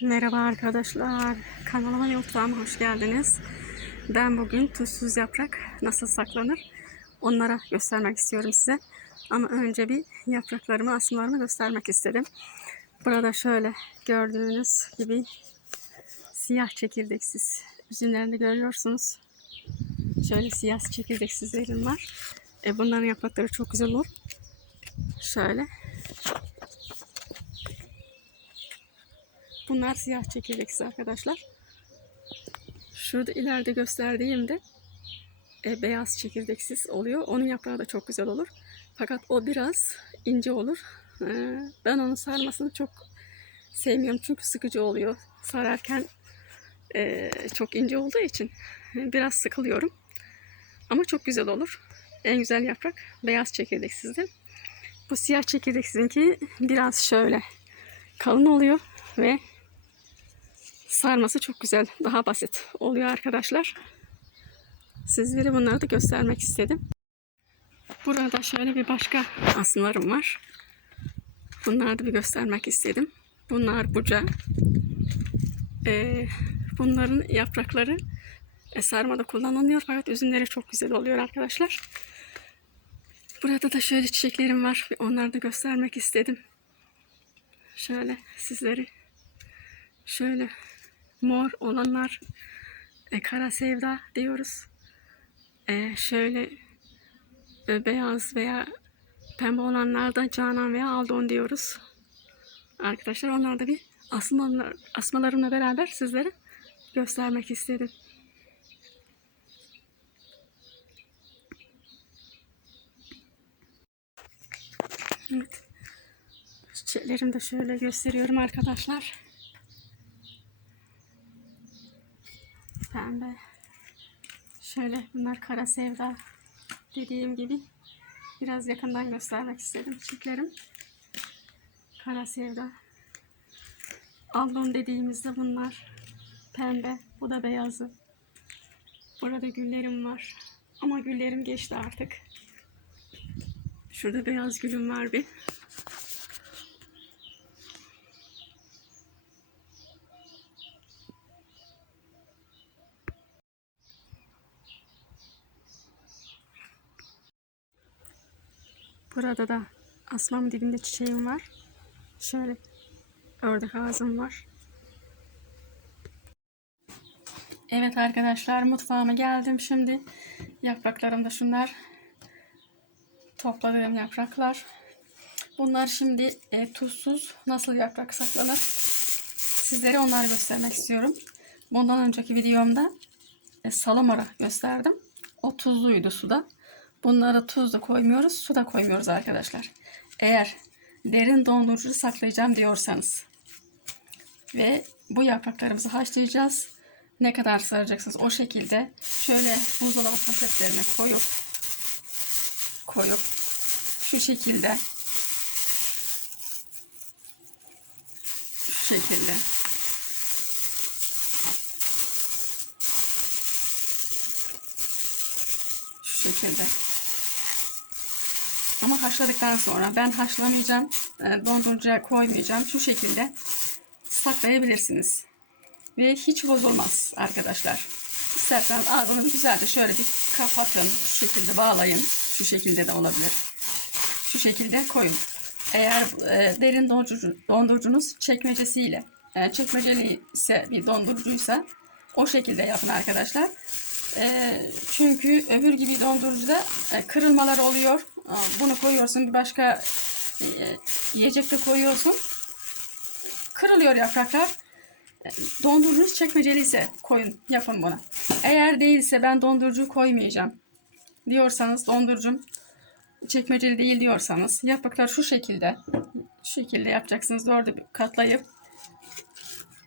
Merhaba arkadaşlar. Kanalıma mutfağıma hoş geldiniz. Ben bugün tuzsuz yaprak nasıl saklanır onlara göstermek istiyorum size. Ama önce bir yapraklarımı, asmalarımı göstermek istedim. Burada şöyle gördüğünüz gibi siyah çekirdeksiz üzümlerini görüyorsunuz. Şöyle siyah çekirdeksizlerim var. E, bunların yaprakları çok güzel olur. Şöyle Bunlar siyah çekirdeksiz arkadaşlar. Şurada ileride gösterdiğimde e, beyaz çekirdeksiz oluyor. Onun yaprağı da çok güzel olur. Fakat o biraz ince olur. E, ben onun sarmasını çok sevmiyorum çünkü sıkıcı oluyor. Sararken e, çok ince olduğu için biraz sıkılıyorum. Ama çok güzel olur. En güzel yaprak beyaz çekirdeksizdi. Bu siyah çekirdeksizinki biraz şöyle kalın oluyor ve sarması çok güzel. Daha basit oluyor arkadaşlar. Sizlere bunları da göstermek istedim. Burada şöyle bir başka asımlarım var. Bunları da bir göstermek istedim. Bunlar buca. Ee, bunların yaprakları e, sarmada kullanılıyor fakat üzümleri çok güzel oluyor arkadaşlar. Burada da şöyle çiçeklerim var. Onları da göstermek istedim. Şöyle sizleri şöyle mor olanlar e, kara sevda diyoruz. E, şöyle e, beyaz veya pembe olanlar da canan veya aldon diyoruz. Arkadaşlar onlar da bir asmalar, asmalarımla beraber sizlere göstermek istedim. Evet. Çiçeklerimi de şöyle gösteriyorum arkadaşlar. Pembe. Şöyle bunlar kara sevda. Dediğim gibi biraz yakından göstermek istedim çiçeklerim. Kara sevda. Aldon dediğimizde bunlar pembe. Bu da beyazı. Burada güllerim var. Ama güllerim geçti artık. Şurada beyaz gülüm var bir. Burada da asmam dibinde çiçeğim var. Şöyle ördek ağzım var. Evet arkadaşlar mutfağıma geldim şimdi. Yapraklarım da şunlar. Topladığım yapraklar. Bunlar şimdi e, tuzsuz nasıl yaprak saklanır? Sizlere onları göstermek istiyorum. Bundan önceki videomda e, salamura gösterdim. O tuzluydu suda. Bunlara tuz da koymuyoruz, su da koymuyoruz arkadaşlar. Eğer derin dondurucu saklayacağım diyorsanız ve bu yapraklarımızı haşlayacağız. Ne kadar saracaksınız o şekilde şöyle buzdolabı poşetlerine koyup koyup şu şekilde şu şekilde şu şekilde haşladıktan sonra ben haşlamayacağım, e, dondurucuya koymayacağım. Şu şekilde saklayabilirsiniz. Ve hiç bozulmaz arkadaşlar. İsterseniz ağzını güzelce şöyle bir kapatın. Şu şekilde bağlayın. Şu şekilde de olabilir. Şu şekilde koyun. Eğer e, derin dondurucu, dondurucunuz çekmecesiyle, e, çekmeceli ise bir dondurucuysa o şekilde yapın arkadaşlar. E, çünkü öbür gibi dondurucuda kırılmalar oluyor. Bunu koyuyorsun bir başka e, yiyecek de koyuyorsun. Kırılıyor yapraklar. Dondurucunuz çekmeceli ise koyun yapın bunu. Eğer değilse ben dondurucu koymayacağım diyorsanız dondurucum çekmeceli değil diyorsanız yapraklar şu şekilde şu şekilde yapacaksınız. Dördü katlayıp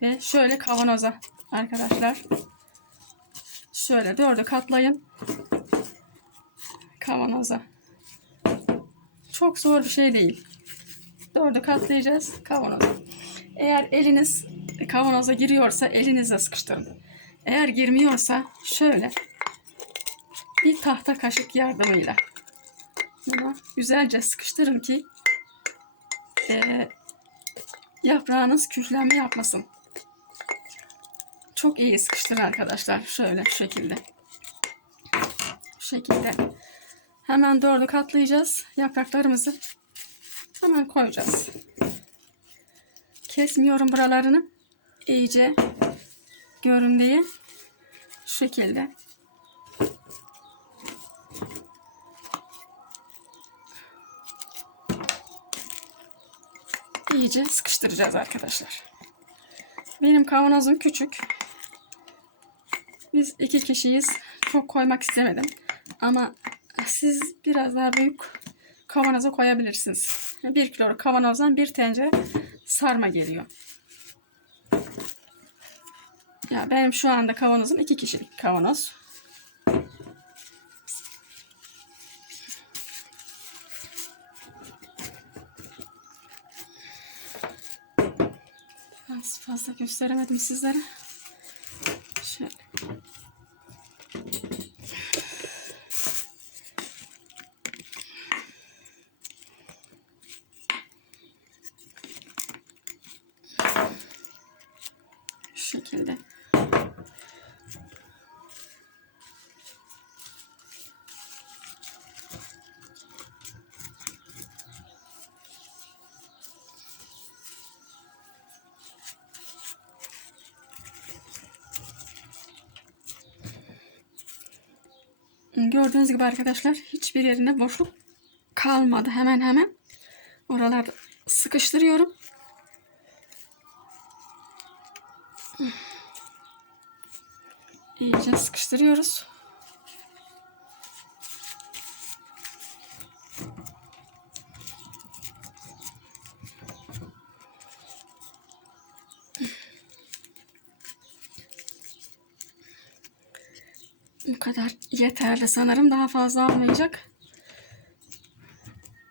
ve şöyle kavanoza arkadaşlar şöyle dördü katlayın kavanoza. Çok zor bir şey değil. Dördü katlayacağız kavanoza. Eğer eliniz kavanoza giriyorsa elinizle sıkıştırın. Eğer girmiyorsa şöyle bir tahta kaşık yardımıyla bunu güzelce sıkıştırın ki e, yaprağınız küflenme yapmasın. çok iyi sıkıştır arkadaşlar. Şöyle şu şekilde. Şu şekilde. Hemen dördü katlayacağız. Yapraklarımızı hemen koyacağız. Kesmiyorum buralarını. İyice görün diye. Şu şekilde. iyice sıkıştıracağız arkadaşlar. Benim kavanozum küçük. Biz iki kişiyiz. Çok koymak istemedim. Ama siz biraz daha büyük kavanoza koyabilirsiniz. Bir kilo kavanozdan bir tencere sarma geliyor. Ya benim şu anda kavanozum iki kişilik kavanoz. Biraz fazla gösteremedim sizlere. Şöyle. Şekilde. Gördüğünüz gibi arkadaşlar hiçbir yerinde boşluk kalmadı. Hemen hemen oralarda sıkıştırıyorum. İyice sıkıştırıyoruz. Bu kadar yeterli sanırım. Daha fazla almayacak.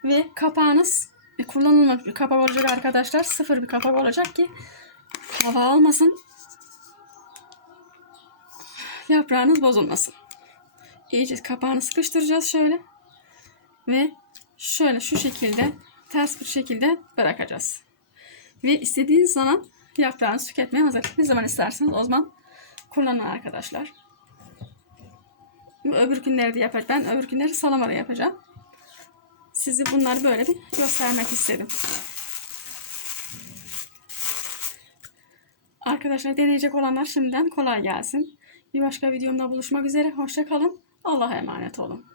Ve kapağınız kullanılmamış bir kapak olacak arkadaşlar. Sıfır bir kapak olacak ki hava almasın. Yaprağınız bozulmasın. İyice kapağını sıkıştıracağız şöyle. Ve şöyle şu şekilde ters bir şekilde bırakacağız. Ve istediğiniz zaman yaprağınızı tüketmeye hazır. Ne zaman isterseniz o zaman kullanın arkadaşlar. Öbür günleri de yapacağım. Ben öbür günleri salamara yapacağım. Sizi bunları böyle bir göstermek istedim. Arkadaşlar deneyecek olanlar şimdiden kolay gelsin. Bir başka videomda buluşmak üzere. Hoşça kalın. Allah'a emanet olun.